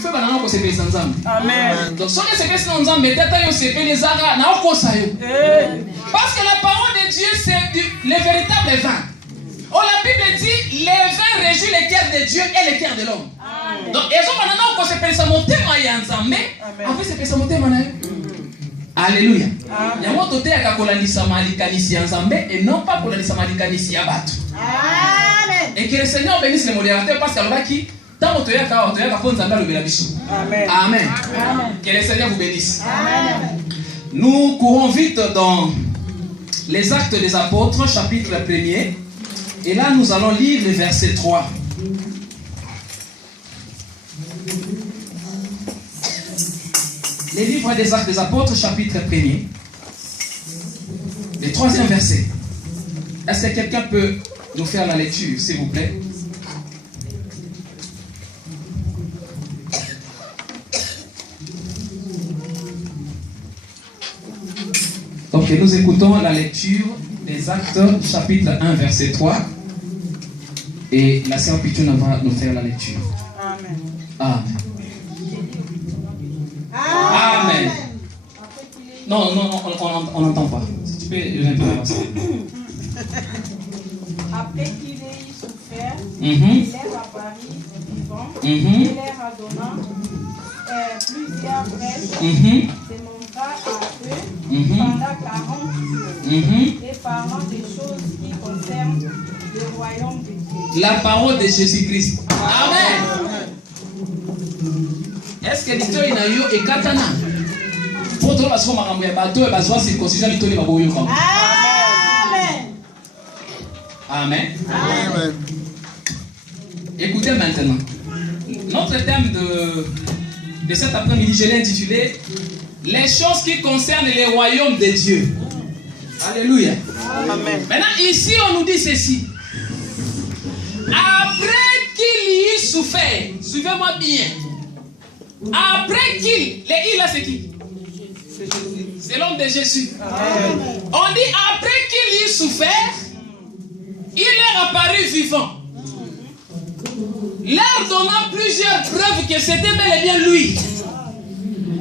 faut pas qu'on se fait sans âme. Amen. Donc, si on se fait sans âme, mais peut-être qu'on se fait les agas, n'a aucun saillot. Parce que la parole de Dieu, c'est le véritable vin. Oh, la Bible dit, les vins réjouissent les cœurs de Dieu et les cœurs de l'homme. Donc, et ça, maintenant, qu'on se fait sans monter, mais en fait, c'est fait sans monter, alléluia. Il y a un autre côté à kolanisa malikanisi ensemble et non pas kolanisa malikanisi abatu. Amen. Et que le Seigneur bénisse les modérateurs parce que là qui tant que tu as le bélabiso. Amen. Amen. Que le Seigneur vous bénisse. Amen. Nous courons vite dans les Actes des Apôtres, chapitre 1er. Et là, nous allons lire le verset 3. Les livres des Actes des Apôtres, chapitre 1er. Le 3e verset. Est-ce que quelqu'un peut nous faire la lecture, s'il vous plaît? Donc, nous écoutons la lecture des Actes, chapitre 1, verset 3. Et la sœur Pichouna va nous faire la lecture. Amen. Amen. Amen. Non, on n'entend pas. Si tu peux un peu avancer. Après qu'il ait souffert, il est apparu vivant, il leur donnant plusieurs prêches, démontra à eux pendant 40 jours, et parlant des choses qui concernent le royaume de Dieu. La parole de Jésus-Christ. Amen. Est-ce que l'histoire est katana? Pour toi, parce que je vais bateau et bateau circoncision l'histoire est baboyo comme. Amen. Amen. Écoutez maintenant. Notre thème de cet après-midi, je l'ai intitulé les choses qui concernent les royaumes de Dieu. Alléluia. Amen. Maintenant, ici, on nous dit ceci. Après qu'il y eut souffert, suivez-moi bien. Après qu'il, les là c'est qui? C'est l'homme de Jésus. Amen. On dit après qu'il y eut souffert, il est apparu vivant, leur donnant plusieurs preuves que c'était bel et bien lui.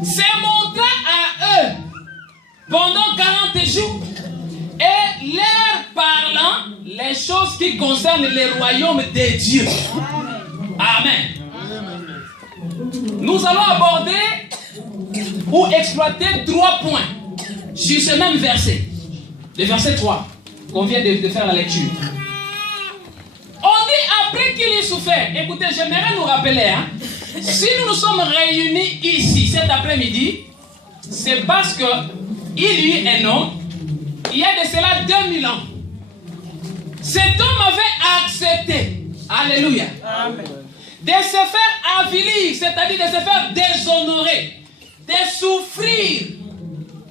Se montra à eux pendant 40 jours et leur parlant les choses qui concernent le royaume de Dieu. Amen. Nous allons aborder ou exploiter 3 points sur ce même verset. Le verset 3 qu'on vient de faire la lecture. On dit après qu'il ait souffert. Écoutez, j'aimerais nous rappeler, si nous nous sommes réunis ici cet après-midi, c'est parce que il y a un homme, il y a de cela 2000 ans. Cet homme avait accepté, alléluia, amen, de se faire avilir, c'est-à-dire de se faire déshonorer, de souffrir,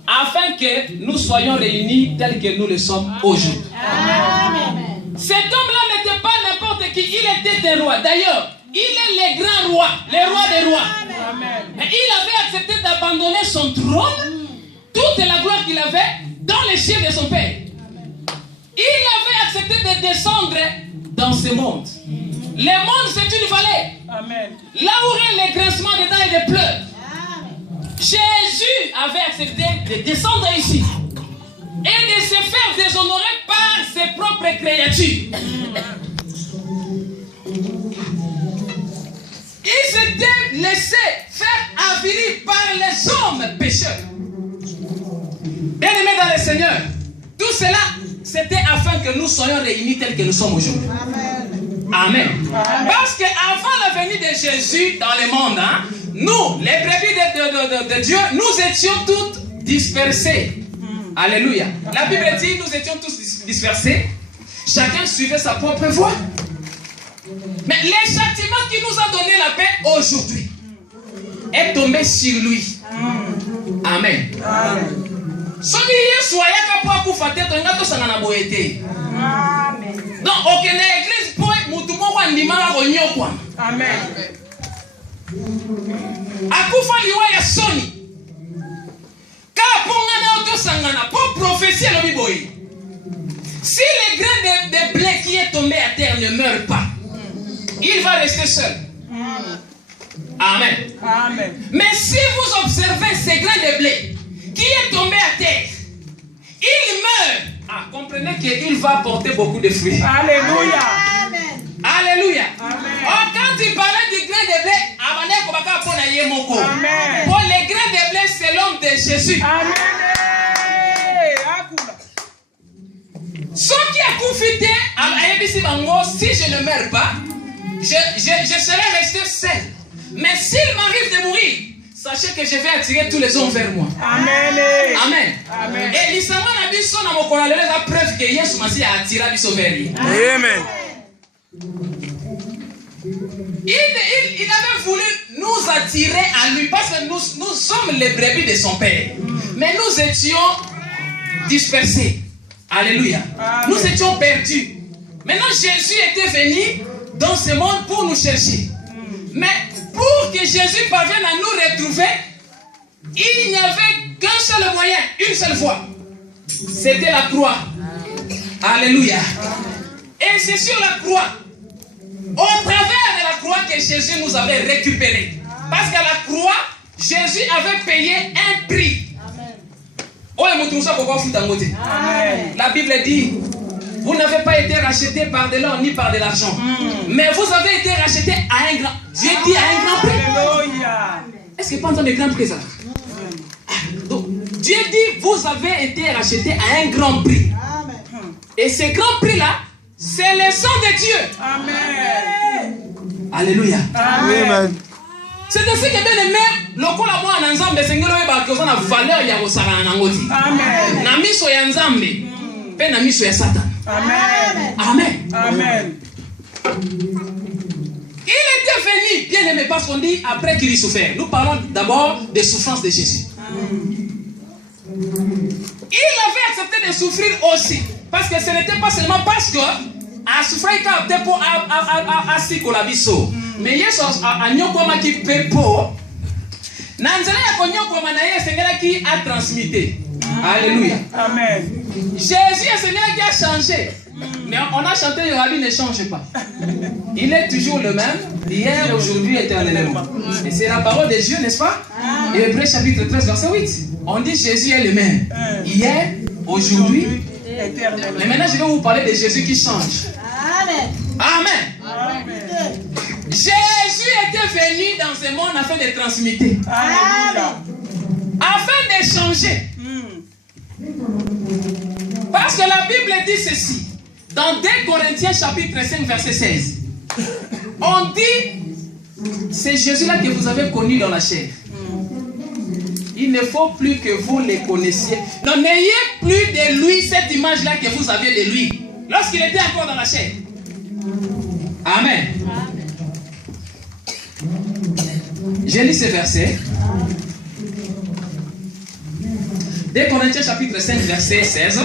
afin que nous soyons réunis tels que nous le sommes aujourd'hui. Amen. Cet homme-là n'était pas n'importe qui, il était un roi. D'ailleurs, il est le grand roi, le roi des rois. Amen. Mais il avait accepté d'abandonner son trône, toute la gloire qu'il avait, dans les cieux de son père. Il avait accepté de descendre dans ce monde. Le monde, c'est une vallée. Amen. Là où il y a les grincements de dents et de pleurs. Jésus avait accepté de descendre ici et de se faire déshonorer par ses propres créatures. Il s'était laissé faire avilir par les hommes pécheurs. Bien-aimés dans le Seigneur, tout cela, c'était afin que nous soyons réunis tels que nous sommes aujourd'hui. Amen. Amen. Amen. Parce qu'avant la venue de Jésus dans le monde, nous, les brebis de Dieu, nous étions tous dispersés. Alléluia. La Bible dit nous étions tous dispersés. Chacun suivait sa propre voie. Mais le châtiment qui nous a donné la paix aujourd'hui est tombé sur lui. Amen. Amen. Donc, aucune église pour Amen. Akufa liwa ya soni. Ka pongana auto sangana pour prophétie le biboy. Si le grain de blé qui est tombé à terre ne meurt pas, il va rester seul. Amen. Amen. Amen. Mais si vous observez ces grains de blé qui est tombé à terre, il meurt. Ah, comprenez qu'il va porter beaucoup de fruits. Alléluia. Alléluia. Amen. Oh, quand il parlait du grain de blé, Amen. Pour les grains de blé, c'est l'homme de Jésus. Amen. Ce qui a confité si je ne meurs pas, je serai resté seul. Mais s'il m'arrive de mourir, sachez que je vais attirer tous les hommes vers moi. Amen. Amen. Amen. Et l'Islam a dit son amour qu'on a la preuve que Jésus Messie a attiré vers lui. Amen. Il avait voulu nous attirer à lui parce que nous sommes les brebis de son Père. Mais nous étions dispersés. Alléluia. Amen. Nous étions perdus. Maintenant, Jésus était venu dans ce monde pour nous chercher. Mais pour que Jésus parvienne à nous retrouver, il n'y avait qu'un seul moyen, une seule fois. C'était la croix. Alléluia. Et c'est sur la croix, au travers de la croix, que Jésus nous avait récupérés. Parce qu'à la croix, Jésus avait payé un prix. La Bible dit, vous n'avez pas été racheté par de l'or ni par de l'argent, mais vous avez été racheté à un grand. Dieu dit à un grand prix. Est-ce que pas entendre le grand prix ça? Donc, Dieu dit, vous avez été racheté à un grand prix. Et ce grand prix là, c'est le sang de Dieu. Amen. Alléluia. Amen. C'est ainsi que bien aimé, le col à moi en ensemble, c'est que nous avons valeur ya osara na ngoti. Amen. Na miso ya nzambe, pe na miso ya Satan. Amen. Amen. Amen. Il était venu, bien aimé, parce qu'on dit après qu'il y souffert. Nous parlons d'abord des souffrances de Jésus. Il avait accepté de souffrir aussi, parce que ce n'était pas seulement parce que a souffrir quand pour a sikolabiso. Mais Yesu a nyokoma ki pepo. Nanzela ya konyokoma na Yesu ngela ki a transmité. Alléluia. Amen. Jésus est Seigneur qui a changé. Mais on a chanté le rabbi ne change pas. Il est toujours le même, hier, aujourd'hui, éternellement. Et c'est la parole de Dieu, n'est-ce pas? Et Hébreux chapitre 13, verset 8. On dit Jésus est le même. Hier, aujourd'hui, éternellement. Mais maintenant, je vais vous parler de Jésus qui change. Amen. Amen. Amen. Jésus était venu dans ce monde afin de transmettre. Alléluia. Afin de changer. Parce que la Bible dit ceci. Dans 2 Corinthiens chapitre 5 verset 16. On dit, c'est Jésus-là que vous avez connu dans la chair. Il ne faut plus que vous le connaissiez. Non, n'ayez plus de lui cette image-là que vous aviez de lui. Lorsqu'il était encore dans la chair. Amen. J'ai lu ce verset. 2 Corinthiens chapitre 5 verset 16.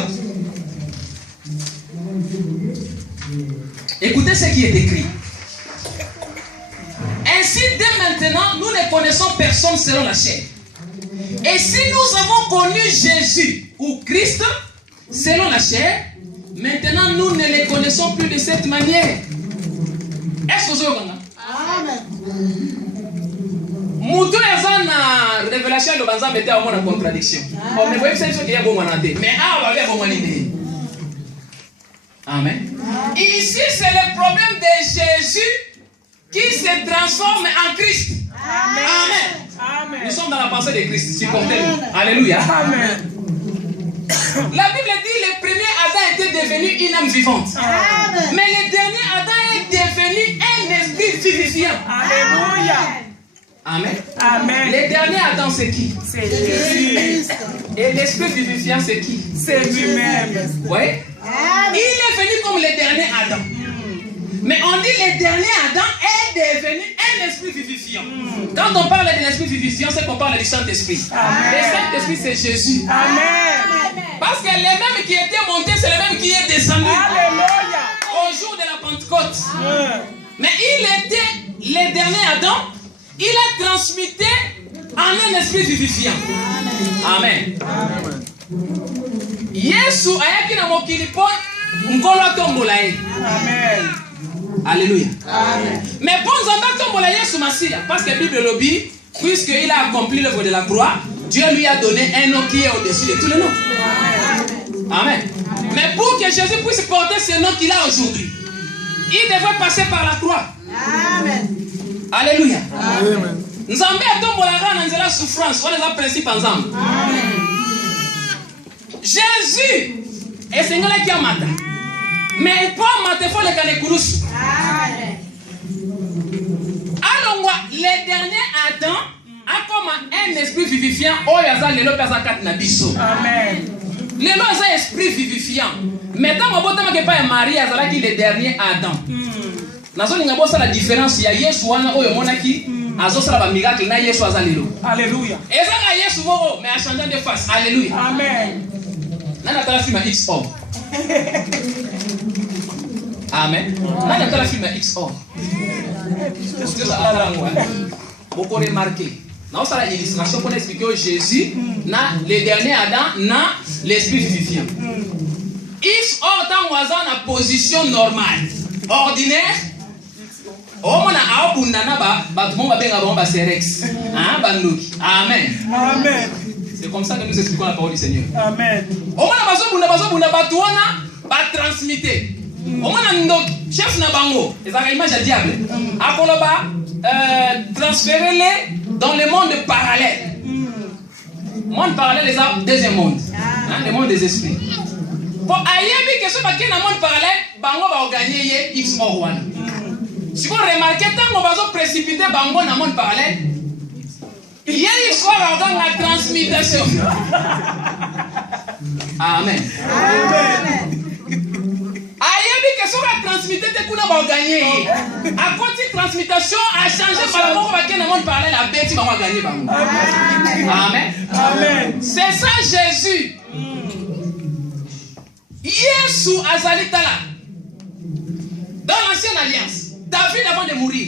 Écoutez ce qui est écrit. Ainsi, dès maintenant, nous ne connaissons personne selon la chair. Et si nous avons connu Jésus ou Christ selon la chair, maintenant nous ne les connaissons plus de cette manière. Est-ce que vous avez compris? Amen. Moutou est en révélation de Banza mettait au moins en contradiction. On ne voit pas ce qu'il y a bon mananté. Mais ah, on va voir bon mananté. Amen. Ici, c'est le problème de Jésus qui se transforme en Christ. Amen. Amen. Amen. Nous sommes dans la pensée de Christ. Supportez-nous. Alléluia. Amen. La Bible dit que le premier Adam était devenu une âme vivante. Amen. Mais le dernier Adam est devenu un esprit vivifiant. Alléluia. Amen. Amen. Le dernier Adam, c'est qui? C'est Jésus. Et l'esprit vivifiant, c'est qui? C'est lui-même. Oui. Il est venu comme le dernier Adam. Mais on dit le dernier Adam est devenu un esprit vivifiant. Quand on parle de l'esprit vivifiant, c'est qu'on parle du Saint-Esprit. Le Saint-Esprit, c'est Jésus. Amen. Parce que le même qui était monté, c'est le même qui est descendu. Alléluia. Au jour de la Pentecôte. Mais il était le dernier Adam. Il a transmuté en un esprit vivifiant. Amen. Yesu ayaki na mokili po ngolo tombola ye. Amen. Alléluia. Amen. Mais pour nous tombola Yesu Masia, parce que la Bible le dit, puisqu'il a accompli l'œuvre de la croix, Dieu lui a donné un nom qui est au-dessus de tous les noms. Amen. Mais pour que Jésus puisse porter ce nom qu'il a aujourd'hui, il devrait passer par la croix. Amen. Alléluia. Amen. Nzambe atombolaka na nzela souffrance, on les a principe ensemble. Amen. Jésus est Seigneur qui a matin. Mais pour matin, il faut le caler kouroussou. Amen. Alors, le dernier Adam a comme un esprit vivifiant. Oh, il y a le Père Nabiso. Amen. Le nom est un esprit vivifiant. Maintenant, on va dire que pas Marie, il le dernier Adam. Nous avons la différence. Il y a Yesu, il miracle na Yesu azalelo. Alléluia. Et ça Yesu mais a changé de face. Alléluia. Amen. Nana tala film X or. Amen. Nana tala film X or. C'est ça la langue. Beaucoup remarqué. Dans ça l'illustration pour expliquer au Jésus na le dernier Adam na l'esprit vivifiant. X or dans na position normale, ordinaire. Oh, on a abunda na ba tout le monde benga ba serex. Ah banduki. Amen. Amen. C'est comme ça que nous expliquons la parole du Seigneur. Amen. Oh, on a bazobunda batuana ba transmiter. Oh, on a ndok chef na bango. Ezaka image ya diable. Akolo ba transférer les dans le monde parallèle. Monde parallèle les a deuxième monde. Hein, le monde des esprits. Pour ayebi que ce ba ki na monde parallèle, bango ba gagner ye X or 1. Si vous remarquez, tant qu'on va se précipiter dans le monde parallèle, il y a une histoire dans la transmutation. Amen. Amen. Aïe, que sur la transmutation, on va gagner. À cause de la transmutation, a changé par rapport à dans le monde parallèle, la bête va gagner. Amen. Amen. C'est ça Jésus. Yesu azalitala. Dans l'ancienne alliance. David, avant de mourir,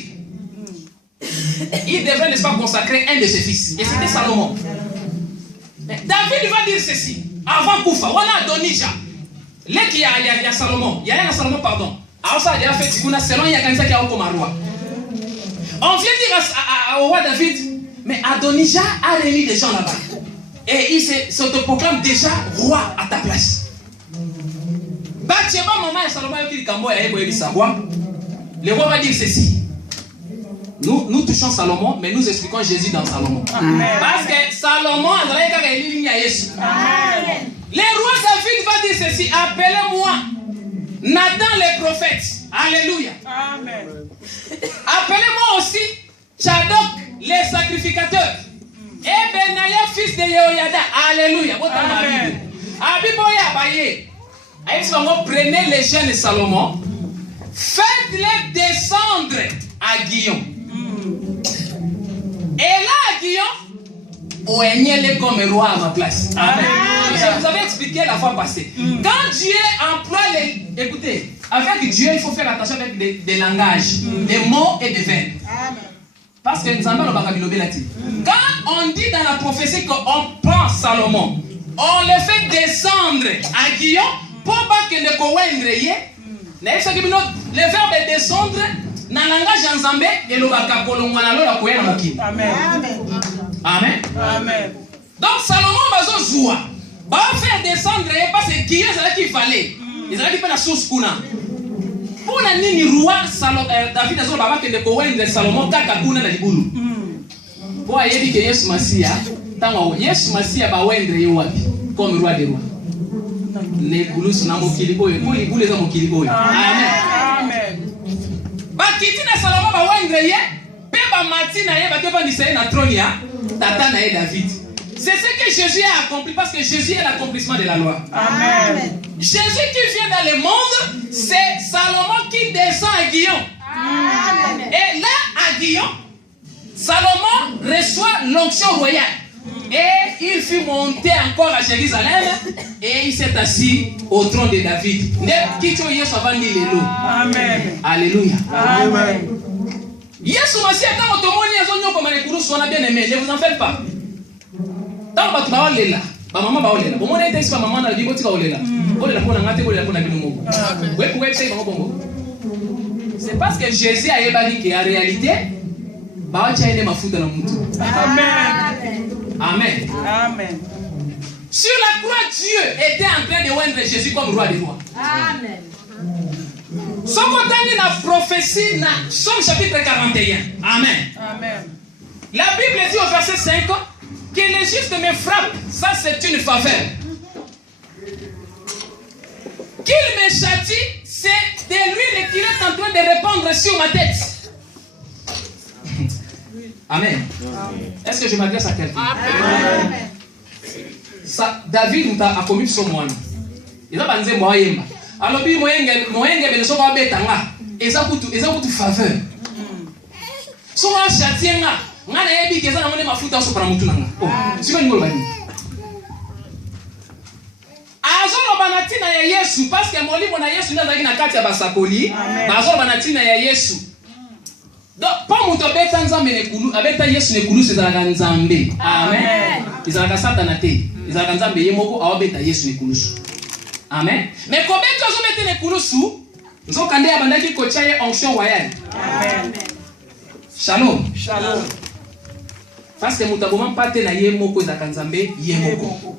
il devait, n'est-ce pas, consacrer un de ses fils. Et c'était Salomon. Mais David va dire ceci. Avant Koufa, on a Adonija. Là, il y a Salomon. Il y a un Salomon, pardon. Alors ça, il a fait selon il y a quelqu'un qui a comme roi. On vient dire au roi David, mais Adonija a réuni des gens là-bas. Et il s'autoproclame déjà roi à ta place. Bathsheba, maman et Salomon, il dit roi. Le roi va dire ceci. Nous touchons Salomon, mais nous expliquons Jésus dans Salomon. Amen. Parce que Salomon a dit Yesu. Amen. Le roi David va dire ceci. Appelez-moi Nathan le prophète. Alléluia. Amen. Appelez-moi aussi Tchadok le sacrificateur. Et Benaya fils de Yehoyada. Alléluia. Amen. Prenez les jeunes de Salomon. Faites-les descendre à Guillaume. Et là, à Guillaume, oignez-les comme roi à ma place. Amen. Je vous avais expliqué la fois passée. Quand Dieu emploie les... Écoutez, avec Dieu, il faut faire attention avec des langages, des mots et des verbes. Parce que nous avons le quand on dit dans la prophétie qu'on prend Salomon, on le fait descendre à Guillaume pour pas que ne coïndre. Le verbe est descendre dans le langage ensemble et le Amen. Amen. Amen. Donc Salomon va jouer. Va faire descendre parce que qui est qu'il fallait. Il a dit que la source kuna. Pour la nini roi David a baba que de Salomon kaka kuna na libulu. Pour ayebi que Yesu Masia, tango Yesu Masia ba wendre yo wapi comme roi des rois. Ne kulusu na mokili boyo ko libule za mokili boyo. Amen. Amen. Ba kitina Salomon ba wendre ye pe ba matina ye ba ke ba niseye na trône ya tata na ye David. C'est ce que Jésus a accompli parce que Jésus est l'accomplissement de la loi. Amen. Jésus qui vient dans le monde, c'est Salomon qui descend à Guillaume. Amen. Et là, à Guillaume, Salomon reçoit l'onction royale. Et il fut monté encore à Jérusalem et il s'est assis au trône de David. Amen. Alléluia. Amen. Yesu Masia tant automoni azonyo comme les courus sont bien aimés. Ne vous en faites pas. Tant que tu vas aller là, maman va aller là. Bon, on est ici, maman a dit que tu vas aller là. On est là pour la ngate, on est là pour la binomo. Ouais, pour être c'est bon. C'est parce que Jésus a établi qu'en réalité, Amen. Amen. Amen. Sur la croix, Dieu était en train de oindre Jésus comme roi des rois. Amen. Son côté la prophétie, Somme chapitre 41. Amen. Amen. La Bible dit au verset 5 que les justes me frappent. Ça, c'est une faveur. Qu'il me châtie, c'est de l'huile qu'il est en train de répandre sur ma tête. Amen. Est-ce que je m'adresse à quelqu'un? Amen. Ça, David a commis son moine. Il a banzé moyen. Alors, puis moyen ben so ba betanga. Eza kutu faveur. So ba chatienga. Ngana yebi keza na ngone mafuta so para mutu nanga. Oh, siko ngolo bani. Azolo banatina ya Yesu parce que molimo na Yesu ndaza na kati ya basakoli. Bazolo banatina ya Yesu. Donc, pas mutu beta nzambe ne kulu, abeta Yesu ne kulu sezala nzambe. Amen. Izala satana te. Izala nzambe yemoko awabeta Yesu ne kulu. Amen. Mais combien de choses mettez les koulousous? Nous avons quand abandonné qui coachaye onction royale. Amen. Shalom. Shalom. Parce que mutaboma pate na yemoko za kanzambe yemoko.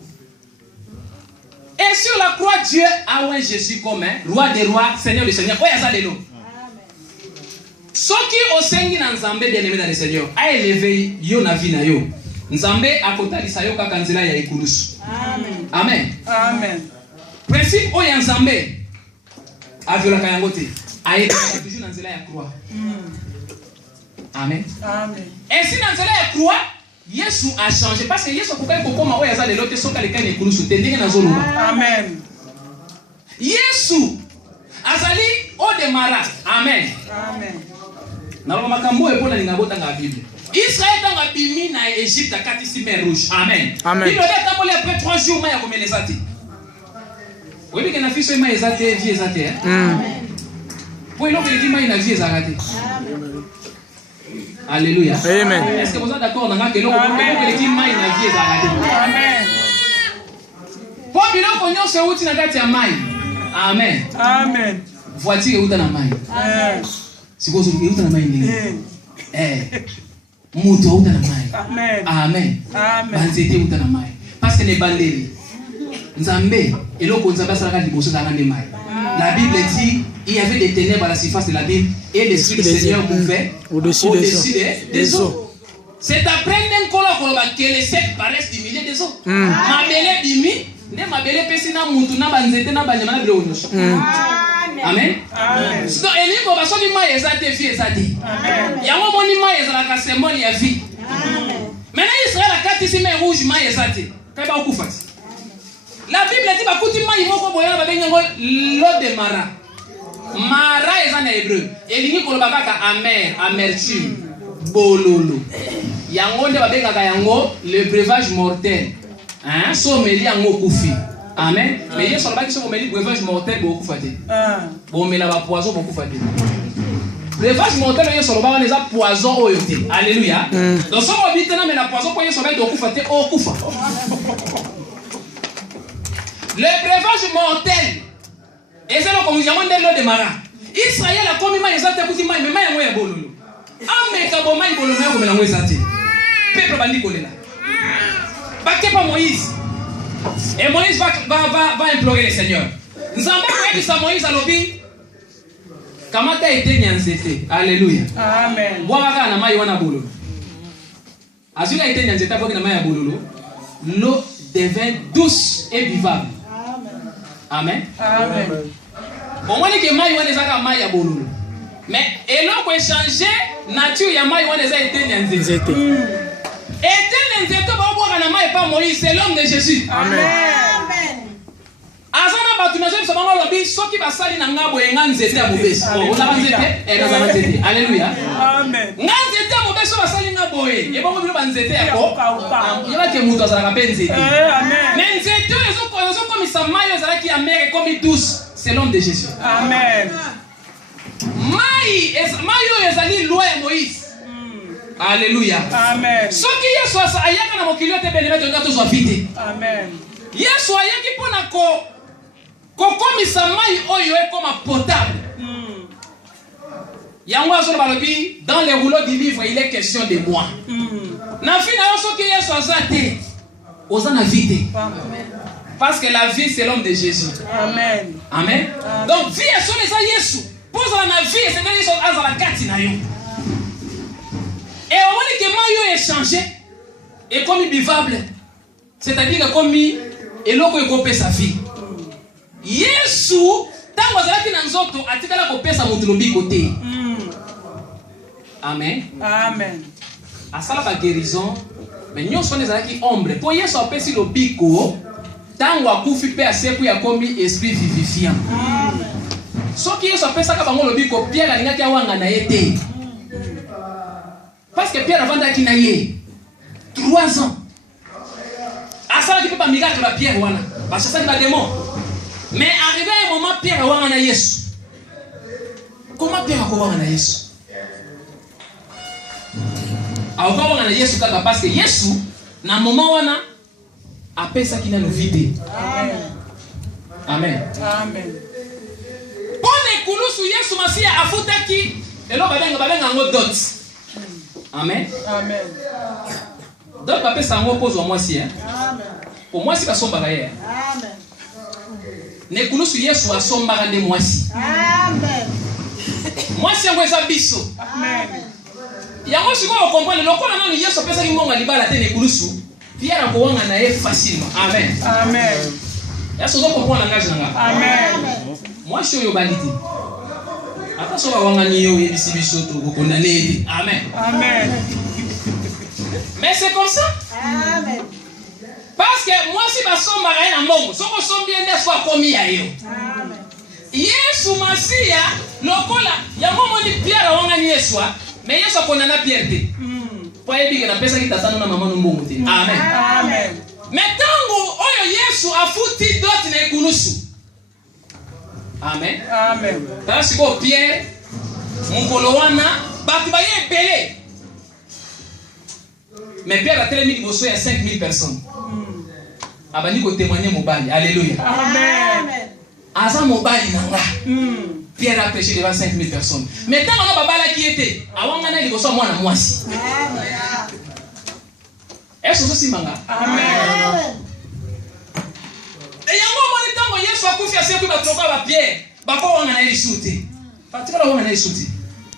Et sur la croix, Dieu a oint Jésus comme roi des rois, Seigneur des seigneurs. Oh, yaza lelo. Ce qui au sengi na nzambe bien aimé dans le Seigneur a élevé yo na vie na yo. Nzambe akotalisa yo kaka nzela ya ikulusu. Amen. Amen. Amen. Principe oyo nzambe aviolaka yango te ayebaka toujours na nzela ya croix. Amen. Amen. Ainsi na nzela ya croix Yesu a changé parce que Yesu akokaki kokoma oyo aza lelo te soki alekani na ekulusu te ndenge nazoloba. Amen. Yesu azali odemara. Amen. Amen. naloba makambo oyo mpona linga botanga Bible. Israël ntango abimi na Égypte akatisi mer rouge. Amen. Bible atamboli après 3 jours mai ya komeleza te. Oui, que na fiso ima ezate vie ezate. Pour il dit mai na vie ezate. Alléluia. Amen. Est-ce que vous êtes d'accord dans que l'on dit mai na vie ezate? Amen. Pour biloko nyonso euti na kati ya mai. Amen. Amen. Voiture euta na mai. Sikozo euta na mai ndenge. Mutu euta na mai. Amen. Amen. Amen. Banzete euta na mai. Parce que les bandeli Nzambe eloko nzambe asalaka liboso za ngande mai. La Bible dit il y avait des ténèbres à la surface de la Bible et l'esprit du Seigneur mouvait au-dessus des eaux. C'est après n'enkolo koloba que les secs paraissent du milieu des eaux. Mabele bimi ne mabele pesi na mutu na banzete na banyama na bilo nyonso. Amen. Amen. So elingo basoki mai ezate vie ezate. Yango moni mai ezalaka symbole ya vie. Maintenant Israël akatisi mer rouge mai ezate. Kaiba okufati. La Bible dit bakuti mai moko boyana babenyango l'eau de Mara. Mara eza na hébreu. Elingi koloba kaka amer, amertume, bololo. Yango nde babengaka yango le breuvage mortel. Hein? So meli yango kufi. Amen. Mais yeso lobaki so meli breuvage mortel bo kufate. Bo mela ba poison bo kufate. Breuvage mortel yeso lobaka neza poison oyo te. Alléluia. Donc so mo bitena mela poison po yeso ba do kufate o kufa. Le breuvage mortel. Et c'est là qu'on dit l'eau de Mara. Israël a commis maïs à kuti maïs, mais maïs est bololo. Ameka bo maïs bololo comme la moïse a dit. Peuple bandi kolela. Baké pas Moïse. Et Moïse va implorer le Seigneur. Nzambe ko yebisa Moïse à lobi. Kamata ete nyanzete. Alléluia. Amen. Boaka na maïs wana bololo. Azula ete nyanzete boka na maïs bololo. L'eau devint douce et vivable. Amen. Amen. Bon, on dit que maïs wana ezaka maïs ya bololo. Mais eloko échanger nature ya maïs wana eza ete nyanzete. Ete nyanzete ba boka na maïs pas Moïse, c'est l'homme de Jésus. Amen. Azana batu na Jésus bango lobi soki basali na ngabo enga nzete ya mobesi. On a nzete, na za nzete. Alléluia. Amen. Nga nzete ya mobesi basali ngabo e. Ebongo bilo ba nzete ya ko. Yeba ke mutu azala ka nzete. Amen. Mais nzete ezo komisa mayi ezalaki ya mer comme douce. C'est l'homme de Jésus. Amen. Mayi oyo ezali loi ya Moïse. Alléluia. Amen. Soki Yesu ayaka na mokili te beneme to ngato zwa vite. Amen. Yesu ayaki pona kokomisa mai oyo ekoma potable. Dans les rouleaux du livre, il est question de moi. Parce que la vie, c'est l'homme de Jésus. Amen. Amen. Donc, vie est sur les Jésus. Pose la vie, c'est la carte. Et au moment que Mayo est changé, et comme il vivable, c'est-à-dire comme il est copé sa vie. Jésus, tant que vous avez dit que vous avez copé sa côté. Amen. Amen. À ça la guérison, mais nous sommes des hommes. Pour Yesu a pesi le bico, tant que vous avez fait assez pour commis esprit vivifiant. Ce qui Yesu a pesi ça comme le bico, Pierre a dit qu'il a été. Parce que Pierre avant d'être naïe, 3 ans. À ça qui peut pas miracle la Pierre wana, parce que ça c'est un démon. Mais arrivé à un moment Pierre a wana Yesu. Comment Pierre a wana Yesu? Alors on a Yesu parce que Yesu na moment wana appelle ça qui n'a nous vide. Amen. Amen. Pour les coulous Yesu Masia afutaki et là babenga ngo dot. Amen. Amen. Donc papa ça ngo pose moi si hein. Amen. Pour moi si ka somba gaye. Amen. Ne coulous Yesu asomba de moi si. Amen. Moi si ngo eza biso. Amen. Yango siko comprendre lokola nanu Yesu pesa ki monga libala te ne kulusu Pierre ko wanga na e facilement. Amen. Amen. Yesu zo comprendre langage nanga. Amen. Moi je suis yo baliti. Ata so ba wanga ni yo yebisi biso to ko condamner. Amen. Amen. Mais c'est comme ça. Amen. Parce que moi si ba somba na mongo, soko sombie nde fois komi ya yo. Amen. Yesu Masia lokola yango moni Pierre wanga ni Yesu. Mais Yesu a Pierre. Pour que la personne qui t'attend na maman no Amen. Amen. Mais tango oyo Yesu a fouti d'autres na kunusu. Amen. Amen. Parce que Pierre mukolo wana batu ba ye belé. Mais Pierre a tellement liboso ya 5000 personnes. Abani ko témoigner mobali. Alléluia. Amen. Aza mobali nanga. Pierre a prêché devant 5000 personnes. Mais tant qu'on a babala qui était, avant qu'on a dit que soit moi na moi si. Est-ce que c'est manga? Amen. Et yango moni tango Yesu akufi ase ku batoka ba Pierre, ba ko on a risouté. Fatika on a risouté.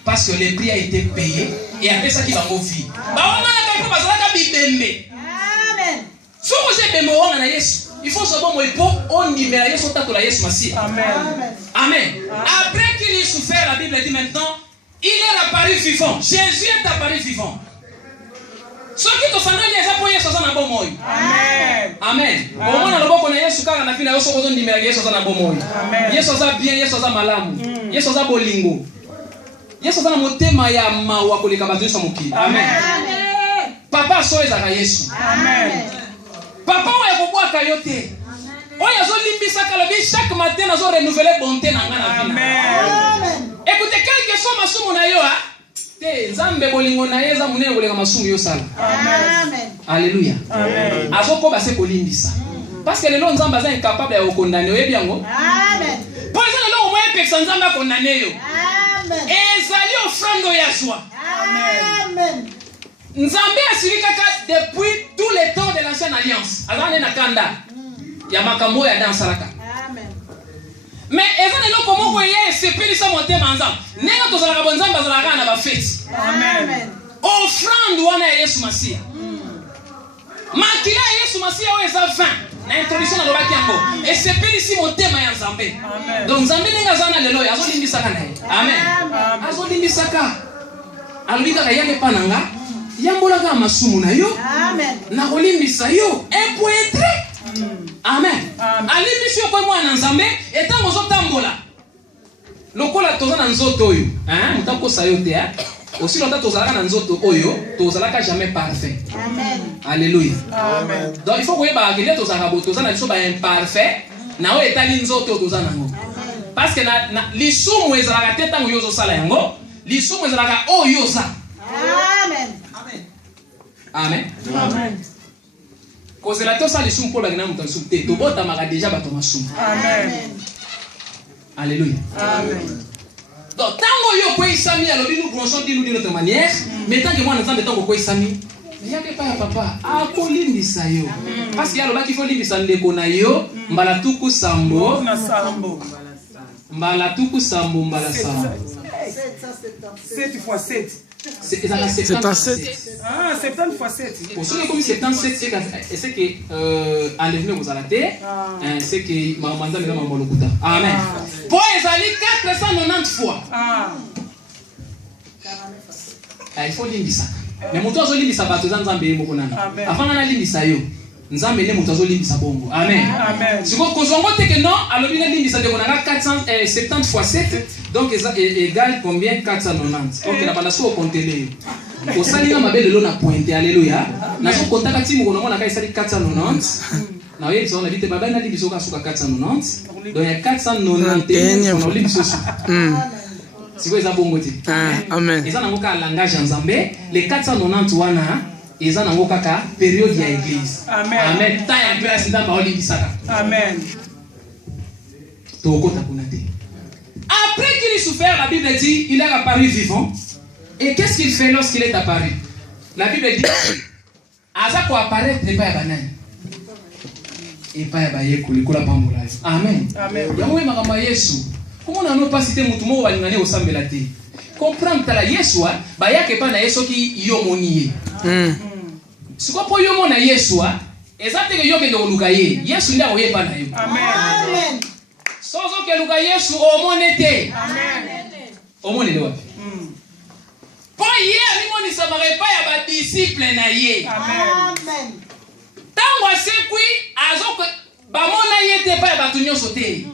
Parce que le prix a été payé et après ça qui va mourir. Ba on a ka bazala ka bibembe. Amen. So ko se bembe on a Yesu. Il faut savoir moi pour on libère Yesu tato la Yesu Messie. Amen. Amen. Après qu'il ait souffert, la Bible dit maintenant, il est apparu vivant. Jésus est apparu vivant. Ce qui te fait déjà pour Yesu ça na bon moi. Amen. Amen. Au moins na loboko na Yesu kaka na fina Yesu ko libère Yesu ça na bon moi. Amen. Yesu ça bien, Yesu ça malamu. Yesu ça bolingo. Yesu ça na motema ya mawa koleka bazo so mokili. Amen. Amen. Papa so ezaka Yesu. Amen. Papa oya kokwa yote. Oya zo limbisa kalobi chaque matin nazo renouveler bonté na ngana vina. Amen. Écoutez quelque chose masumu na yo te nzambe bolingo na yeza munene kolenga masumu yo sala. Amen. Alléluia. Amen. Azoko ba se kolimbisa. Parce que le long nzambe est incapable de condamner oyebi yango. Amen. Pour ça le long moyen personne nzambe a condamné yo. Amen. Ezali offrande ya joie. Amen. Nzambe asirikaka depuis tous les temps de l'ancienne alliance. Azane na kanda. Ya makambo ya dans salaka. Amen. Mais ezane no komo ko ye sepelisa motema nzambe. Nenga to salaka bonzamba salaka na ba fête. Amen. Offrande wana ya Yesu Masia. Makila Yesu Masia o eza 20. Na introduction na lobaki yango. Et sepelisi motema ya nzambe. Donc nzambe nenga zana lelo ya zo limbisaka na ye. Amen. Azo limbisaka. Alubika ka yale pananga. Yambolaka masumu na yo. Amen. Na kolimbisa yo epoetre. Amen. Alimbisi yo kwa mwana nzambe etango zo tambola. Lokola toza na nzoto oyo, hein, mutako sa yo te hein. Aussi longtemps tozalaka na nzoto oyo, tozalaka jamais parfait. Amen. Alléluia. Amen. Donc il faut que ba akele tozalaka bo tozana biso ba imparfait, na o etali nzoto tozana ngo. Parce que na lisumu ezalaka te tango yo zo sala yango, lisumu ezalaka oyo za. Amen. Amen. Amen. Cause la tosa les sum pour la gna mutan sumte to bota maka déjà bato masum. Amen. Alléluia. Amen. Donc tango yo quoi isami alors nous branchons d'une autre manière mais tant que moi nous mettons quoi isami il y a que pas papa akolindisa yo parce qu'il y a loba qu'il faut limbisa ndeko na yo mbala tuku sambo mbala tuku sambo mbala sambo 7 fois 7. C'est 77. Ah, 70 fois 7. Pour ceux qui ont 77, c'est que enlèvement vous allez c'est que ma mandat est dans mon locuta. Amen. Pour ezali 490 fois. Il faut limbisa. Mais mutu azo limbisa bato za nzambe yemo konana. Afanga na limbisa yo. Nzambe ne mutu azo limbisa bongo. Amen. Amen. Si vous kozongo te que non, alors il limbisa de konana 470 fois 7. Donc égal combien 490. Donc la banda so compter au salinga mabele lo na pointe alléluia. Na so contaka timu ko na kai sali 490. Na yeye so na vite baba na libiso ka suka 490. Donc il y a 491 on libiso. Si vous êtes bongo ti. Amen. Ils ont un langage en Zambé, les 490 wana ils ont un période de l'église. Amen. Amen. Ta ya président ba olibisaka. Amen. Toko takunate. Après qu'il ait souffert, la Bible dit, il est apparu vivant. Et qu'est-ce qu'il fait lorsqu'il est apparu? La Bible dit, Aza ko apparaître n'est pas banane. Et pas yabaye kulikula pambola. Amen. Amen. Yawe makama Yesu. Comment on n'a pas cité mutumo walingane osambela te? Comprendre tala Yesu ba yake pa na Yesu ki yomoniye. Siko po yomo na Yesu ezate ke yoke ndo lukaye. Yesu nda oyepa na yo. Amen. Sozo ke luka Yesu omonete. Amen. Omonete wapi? Po ye alimoni samare pa ya ba disciple na ye. Amen. Tango asekwi azoko ba mona yete pa ya ba tunyoso te.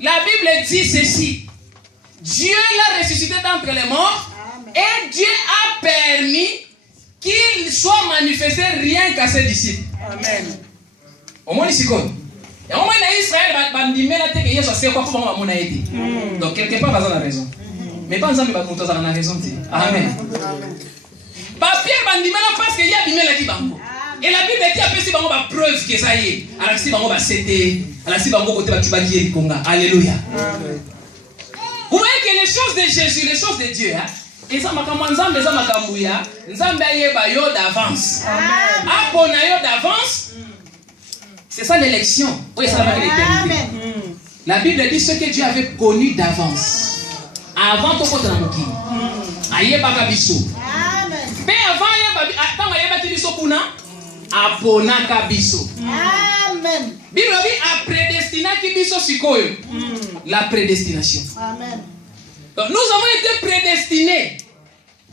La Bible dit ceci. Dieu l'a ressuscité d'entre les morts. Amen. Et Dieu a permis qu'il soit manifesté rien qu'à ses disciples. Amen. Au moins ici quoi? Et au moins en Israël, bandimela te que Yesu sait quoi pour mon aide. Donc quelque part ils ont raison. Mais pas ensemble ils ont raison. Amen. Papier bandimela parce qu'il y a bimela qui bango. Et la Bible dit après si bango ba preuve que ça y est. Alors si bango ba c'était, alors si bango côté ba tubaki et konga. Alléluia. Vous voyez que les choses de Jésus, les choses de Dieu, et ça m'a nzambe ça makambuya, nzambe ayeba yo d'avance. Amen. Apona yo d'avance. C'est ça l'élection. Oui, ça va l'éternité. La Bible dit ce que Dieu avait connu d'avance. Avant ton côté dans moki. Ayeba kabiso. Amen. Mais avant ayeba attends ayeba kibiso kuna apona kabiso. Amen. Bible dit a prédestiné kibiso sikoyo. La prédestination. Amen. Donc nous avons été prédestinés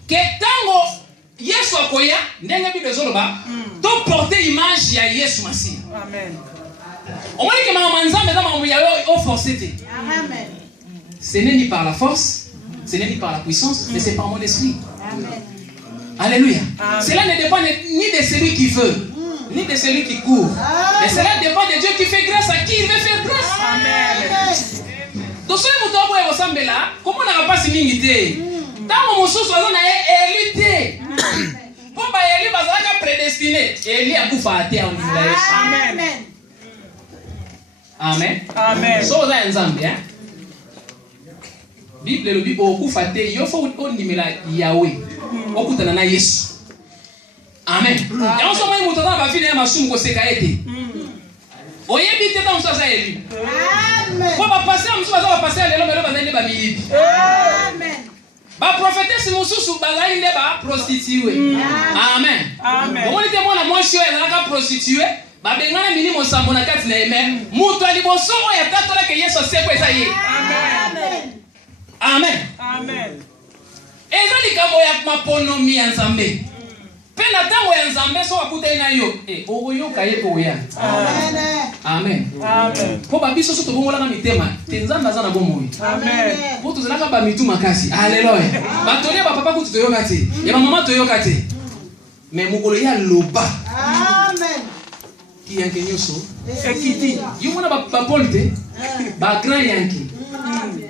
que tango Yesu akoya ndenge Bible zoloba to porter image ya Yesu Masiya. Amen. On voit que maman nzambe za mamu ya yo forcé te. Amen. Ce n'est ni par la force, ce n'est ni par la puissance, mais c'est par mon esprit. Amen. Alléluia. Amen. Cela ne dépend ni de celui qui veut, ni de celui qui court. Amen. Mais cela dépend de Dieu qui fait grâce à qui il veut faire grâce. Amen. Donc ce que vous avez ensemble là, comment on n'a pas si minité? Tant mon sous soit élu té. Pour pas élu bazaka prédestiné. Élu a bouffé à terre en Israël. Amen. Amen. Amen. So vous avez ensemble hein. Bible le Bible au kufate yo faut on nimela Yahweh. Okutana na Yesu. Amen. Ya on so mai mutana ba fini ma sumu ko sekaete. Oyebi te dans ça élu. Amen. Ko ba passer am so ba passer lelo melo ba ndé ba miyibi. Amen. Ba prophétesse mususu bazali nde ba prostituée. Amen. Amen. On était moi la moisio ya na prostituée. Ba bengana mini mo sambo na kati na eme. Mutu ali boso ya tatola ke Yesu seko esa ye. Amen. Amen. Amen. Ezali kamo ya maponomi ya Nzambe. Pena tango ya Nzambe so akuta na yo. Oyo kaye oya. Amen. Amen. Amen. Po ba biso so to bongola na mitema. Te Nzambe azana bomoyi. Amen. Po to zalaka ba mitu makasi. Haleluya. Ba tolia ba papa kutu to yokati. Ya ba mama to yokati. Mais mukolo ya loba. Amen. Qui yanke nyoso? Ekiti. Yo mona ba polite. Ba grand yanki.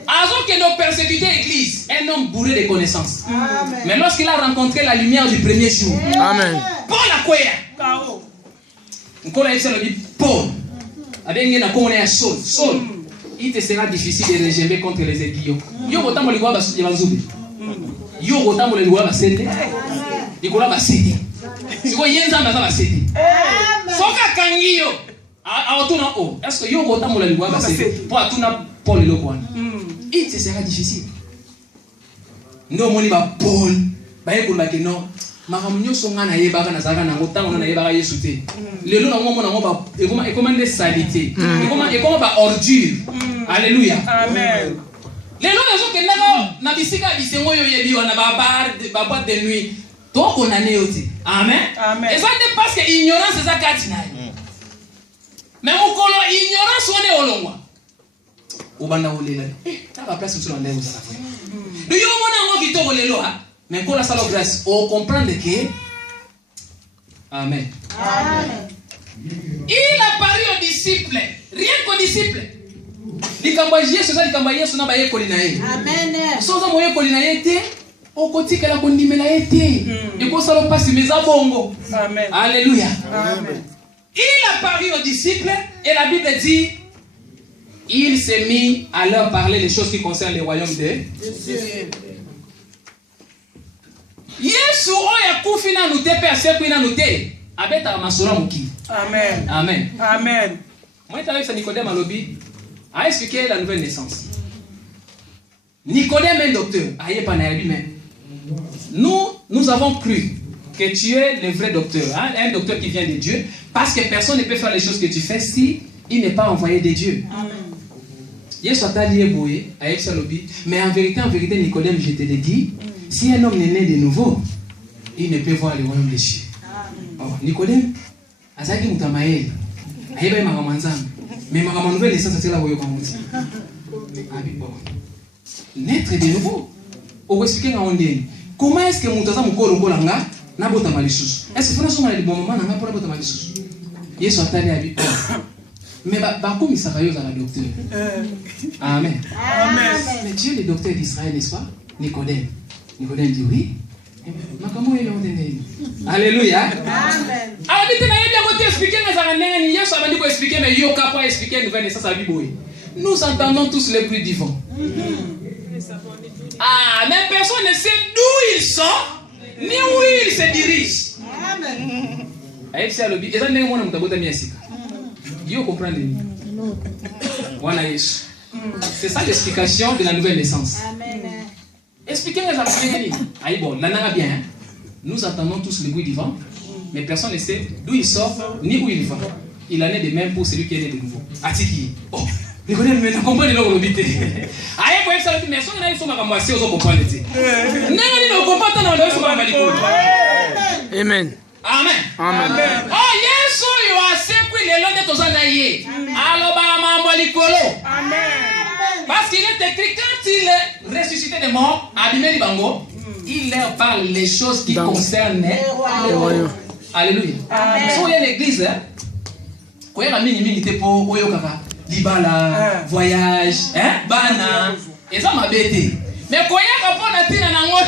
Avant que nos persécutés l'église, un homme bourré de connaissances. Amen. Mais lorsqu'il a rencontré la lumière du premier jour, amen. Paul a quoi? On connaît ça le dit Paul. Avec une na connaît Saul. Saul. il te sera difficile de régimer contre les aiguillons. Yo botambo likola basuki banzubi. Yo botambo likola basende. Likola basende. Siko yenza maza basende. Soka kangiyo. Aotuna o. Est-ce que yo botambo likola basende? Pour atuna Paul le quoi. Il te sera difficile. No moni ba Paul. Ba yekola ke no. Makamnyo songa na yebaka na zaka na ngotango na yebaka Yesu te. Lelo na ngomona ngoba ekomande salité. Ekoma ba ordure. Alléluia. Amen. Lelo nazo kendaka na bisika bisengo yo yebiwa na ba boîte de nuit. To konane yoti. Amen. Amen. Et ça n'est parce que ignorance za kati na yo. Mais mukolo ignorance one olongwa. Obanda olela. Na ba place sur ndenge za frère. Do yo mona ngo kitoko lelo ha. Mais quand la salle de grâce, on comprend que. Amen. Amen. Il a parlé aux disciples, rien qu'aux disciples. Les cambagiers, ce sont les cambagiers, sont les colinaïs. Amen. Sans moyen colinaïs, au côté que la condimena était. Et qu'on s'en passe, mais à bongo. Amen. Alléluia. Amen. Il a parlé aux disciples, et la Bible dit il s'est mis à leur parler des choses qui concernent le royaume de Dieu. Yesu oya kufina nute pe asekwina nute abeta masura muki. Amen. Amen. Amen. Moi t'avais Nicodème alobi a expliqué la nouvelle naissance. Nicodème est docteur, aye pa na yabi mais nous avons cru que tu es le vrai docteur, hein? Un docteur qui vient de Dieu, parce que personne ne peut faire les choses que tu fais si il n'est pas envoyé de Dieu. Amen. Yesu atali eboye aye salobi mais en vérité Nicodème je te le dis. Si un homme est né de nouveau, il ne peut voir le royaume des cieux. Oh, Nicodème, azaki mutamaeli, ayeba magamanzanga, mais magamanouvel naissance c'est la voyo kamuti. Abi bon. Naître de nouveau. Au expliquer ngondeni. Comment est-ce que mutaza mukolo kolanga na botama lisusu? Est-ce que fona songa le bon moment na ngapona botama lisusu? Yesu atali abi. Mais ba komisaka yo za la docteur. Amen. Amen. Mais Dieu le docteur d'Israël, n'est-ce pas? Nicodème. Nicodème dit oui. Alléluia. Amen. Alors, dites-moi, il y a bien expliquer mais ça n'est pas ça va expliquer mais yo capable expliquer nouvelle naissance à Bible. Nous entendons tous les bruits du vent. Ah, mais personne ne sait d'où il sort ni où il se dirige. Amen. Aïe, c'est le but. Et ça n'est pas mon tabota miasika. Yo comprendre. Voilà Yesu. C'est ça l'explication de la nouvelle naissance. Amen. Expliquez-moi ça. Aïe bon, là n'a bien. Nous attendons tous le bruit du vent, mais personne ne sait d'où il sort ni où il va. Il en est de même pour celui qui est né de nouveau. Atiki. Oh, vous comprenez le robité. Aïe, vous savez que mes sons là ils sont à moi, c'est aux comprendre. Amen. Amen. Amen. Oh yes, you are secret le long de tozanaye. Alors ba mambo likolo. Amen. Parce qu'il est écrit quand il est ressuscité des morts, abimé bango, il leur parle les choses qui concernent le royaume. Alléluia. So il y a l'église quand il y a mingi te po oyo kaka libala voyage, bana, et ça m'a bêté. Mais quand il y a kapona tina nango